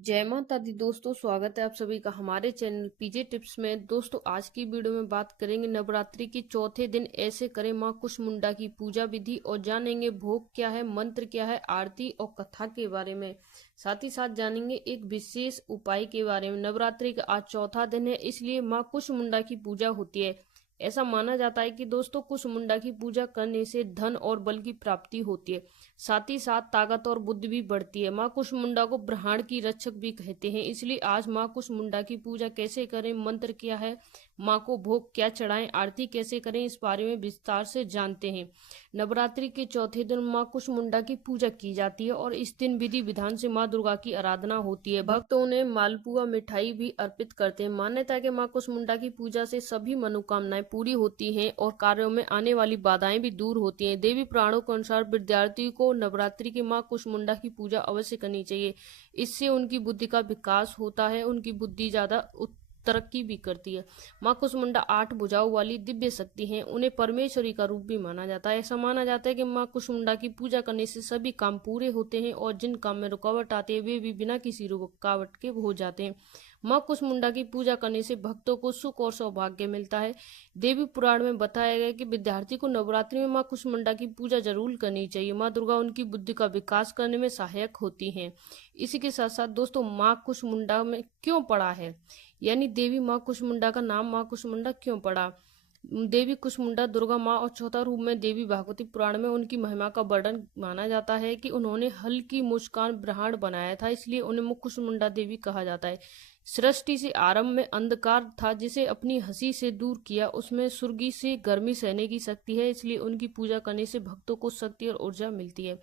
जय माता दी दोस्तों, स्वागत है आप सभी का हमारे चैनल पीजे टिप्स में। दोस्तों, आज की वीडियो में बात करेंगे नवरात्रि के चौथे दिन ऐसे करें मां कुष्मांडा की पूजा विधि और जानेंगे भोग क्या है, मंत्र क्या है, आरती और कथा के बारे में। साथ ही साथ जानेंगे एक विशेष उपाय के बारे में। नवरात्रि का आज चौथा दिन है, इसलिए मां कुष्मांडा की पूजा होती है। ऐसा माना जाता है कि दोस्तों कुष्मांडा की पूजा करने से धन और बल की प्राप्ति होती है। साथ ही साथ ताकत और बुद्धि भी बढ़ती है। माँ कुष्मांडा को ब्रह्मांड की रक्षक भी कहते हैं, इसलिए आज माँ कुष्मांडा की पूजा कैसे करें, मंत्र क्या है, माँ को भोग क्या चढ़ाएं, आरती कैसे करें, इस बारे में विस्तार से जानते हैं। नवरात्रि के चौथे दिन माँ कुष्मांडा की पूजा की जाती है और इस दिन विधि विधान से माँ दुर्गा की आराधना होती है। भक्त उन्हें मालपुआ मिठाई भी अर्पित करते हैं। मान्यता है कि माँ कुष्मांडा की पूजा से सभी मनोकामनाएं पूरी होती हैं और कार्यों में आने वाली बाधाएं भी दूर होती हैं। देवी पुराणों के अनुसार विद्यार्थी को नवरात्रि की माँ कुष्मांडा की पूजा अवश्य करनी चाहिए। इससे उनकी बुद्धि का विकास होता है, उनकी बुद्धि ज्यादा तरक्की भी करती है। माँ कुष्मांडा 8 भुजाओं वाली दिव्य शक्ति हैं। उन्हें परमेश्वरी का रूप भी माना जाता है। ऐसा माना जाता है कि माँ कुष्मांडा की पूजा करने से सभी काम पूरे होते हैं और जिन काम में रुकावट आती है वे भी बिना किसी रुकावट के हो जाते हैं। माँ कुष्मांडा की पूजा करने से भक्तों को सुख और सौभाग्य मिलता है। देवी पुराण में बताया गया कि विद्यार्थी को नवरात्रि में माँ कुष्मांडा की पूजा जरूर करनी चाहिए। माँ दुर्गा उनकी बुद्धि का विकास करने में सहायक होती हैं। इसी के साथ साथ दोस्तों, माँ कुष्मांडा में क्यों पड़ा है, यानी देवी माँ कुष्मांडा का नाम माँ कुष्मांडा क्यों पड़ा। देवी कुष्मांडा दुर्गा माँ और चौथा रूप में देवी भागवती पुराण में उनकी महिमा का वर्णन माना जाता है कि उन्होंने हल्की मुस्कान ब्रह्मांड बनाया था, इसलिए उन्हें मुख कुष्मांडा देवी कहा जाता है। सृष्टि से आरंभ में अंधकार था जिसे अपनी हंसी से दूर किया, उसमें स्वर्गी से गर्मी सहने की शक्ति है, इसलिए उनकी पूजा करने से भक्तों को शक्ति और ऊर्जा मिलती है।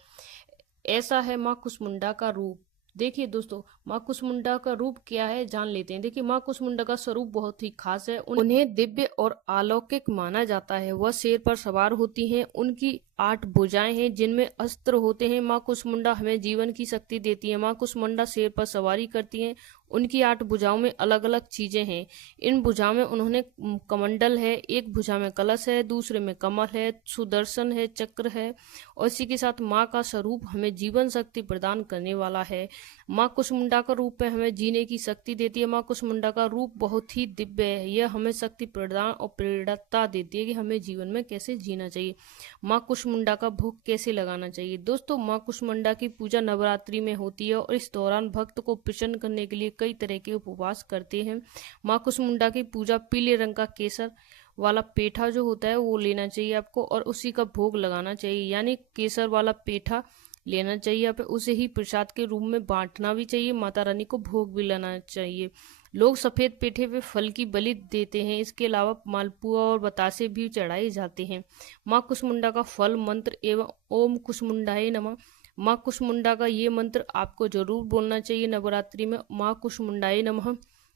ऐसा है माँ कुष्मांडा का रूप। देखिए दोस्तों, माँ कुष्मांडा का रूप क्या है जान लेते हैं। देखिए, माँ कुष्मांडा का स्वरूप बहुत ही खास है। उन्हें दिव्य और अलौकिक माना जाता है। वह शेर पर सवार होती हैं। उनकी 8 भुजाएं हैं जिनमें अस्त्र होते हैं। माँ कुष्मांडा हमें जीवन की शक्ति देती है। माँ कुष्मांडा शेर पर सवारी करती हैं। उनकी 8 भुजाओं में अलग अलग चीजें हैं। इन भुजाओं में उन्होंने कमंडल है, एक भुजा में कलश है, दूसरे में कमल है, सुदर्शन है, चक्र है और इसी के साथ माँ का स्वरूप हमें जीवन शक्ति प्रदान करने वाला है। माँ कुष्मांडा का रूप में हमें जीने की शक्ति देती है। माँ कुष्मांडा का रूप बहुत ही दिव्य है। यह हमें शक्ति प्रदान और प्रेरणा देती है कि हमें जीवन में कैसे जीना चाहिए। माँ कुष्मांडा का भोग कैसे लगाना चाहिए। दोस्तों, माँ कुष्मांडा की पूजा नवरात्रि में होती है और इस दौरान भक्त को प्रसन्न करने के लिए कई तरह के उपवास करते हैं। माँ कुष्मांडा की पूजा पीले रंग का केसर वाला पेठा जो होता है वो लेना चाहिए आपको और उसी का भोग लगाना चाहिए, यानी केसर वाला पेठा लेना चाहिए। आप उसे ही प्रसाद के रूप में बांटना भी चाहिए। माता रानी को भोग भी लाना चाहिए। लोग सफेद पेठे पे फल की बलि देते हैं। इसके अलावा मालपुआ और बतासे भी चढ़ाए जाते हैं। माँ कुष्मांडा का फल मंत्र एवं ओम कुष्मांडाय नमः। माँ कुष्मांडा का ये मंत्र आपको जरूर बोलना चाहिए नवरात्रि में। माँ कुष्मांडाय नमः।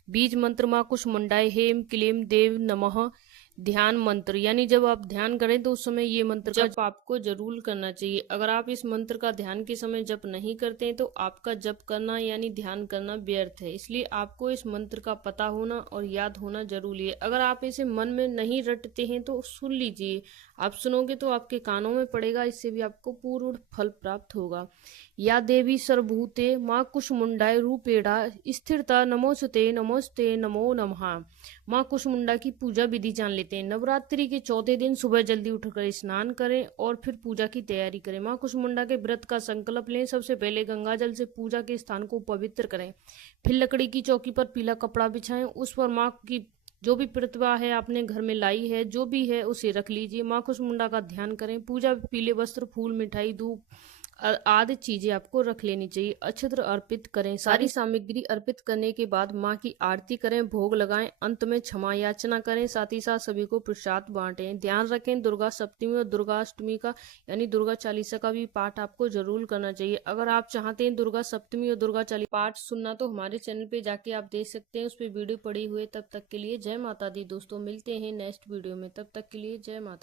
बीज मंत्र माँ कुष्मांडाय हेम क्लीम देव नमः। ध्यान मंत्र, यानी जब आप ध्यान करें तो उस समय ये मंत्र का जप आपको जरूर करना चाहिए। अगर आप इस मंत्र का ध्यान के समय जप नहीं करते हैं तो आपका जप करना यानी ध्यान करना व्यर्थ है, इसलिए आपको इस मंत्र का पता होना और याद होना जरूरी है। अगर आप इसे मन में नहीं रटते हैं तो सुन लीजिए। आप सुनोगे तो आपके कानों में पड़ेगा, इससे भी आपको पूर्ण फल प्राप्त होगा। या देवी सर्वभूते माँ कुष्मांडाय रूपेणा स्थिरता नमोस्तुते नमोस्ते नमो नमः। माँ कुष्मांडा की पूजा विधि जान लेते हैं। नवरात्रि के चौथे दिन सुबह जल्दी उठकर स्नान करें और फिर पूजा की तैयारी करें। माँ कुष्मांडा के व्रत का संकल्प लें। सबसे पहले गंगा जल से पूजा के स्थान को पवित्र करें। फिर लकड़ी की चौकी पर पीला कपड़ा बिछाएं। उस पर माँ की जो भी प्रतिभा है आपने घर में लाई है, जो भी है उसे रख लीजिए। माँ कुष्मांडा का ध्यान करें। पूजा पीले वस्त्र, फूल, मिठाई, धूप आदि चीजें आपको रख लेनी चाहिए। अक्षत्र अर्पित करें। सारी सामग्री अर्पित करने के बाद माँ की आरती करें, भोग लगाएं, अंत में क्षमा याचना करें। साथ ही साथ सभी को प्रसाद बांटें। ध्यान रखें, दुर्गा सप्तमी और दुर्गा अष्टमी का यानी दुर्गा चालीसा का भी पाठ आपको जरूर करना चाहिए। अगर आप चाहते हैं दुर्गा सप्तमी और दुर्गा चालीसा पाठ सुनना तो हमारे चैनल पे जाके आप देख सकते हैं, उस पर वीडियो पड़ी हुई है। तब तक के लिए जय माता दी दोस्तों, मिलते हैं नेक्स्ट वीडियो में। तब तक के लिए जय माता।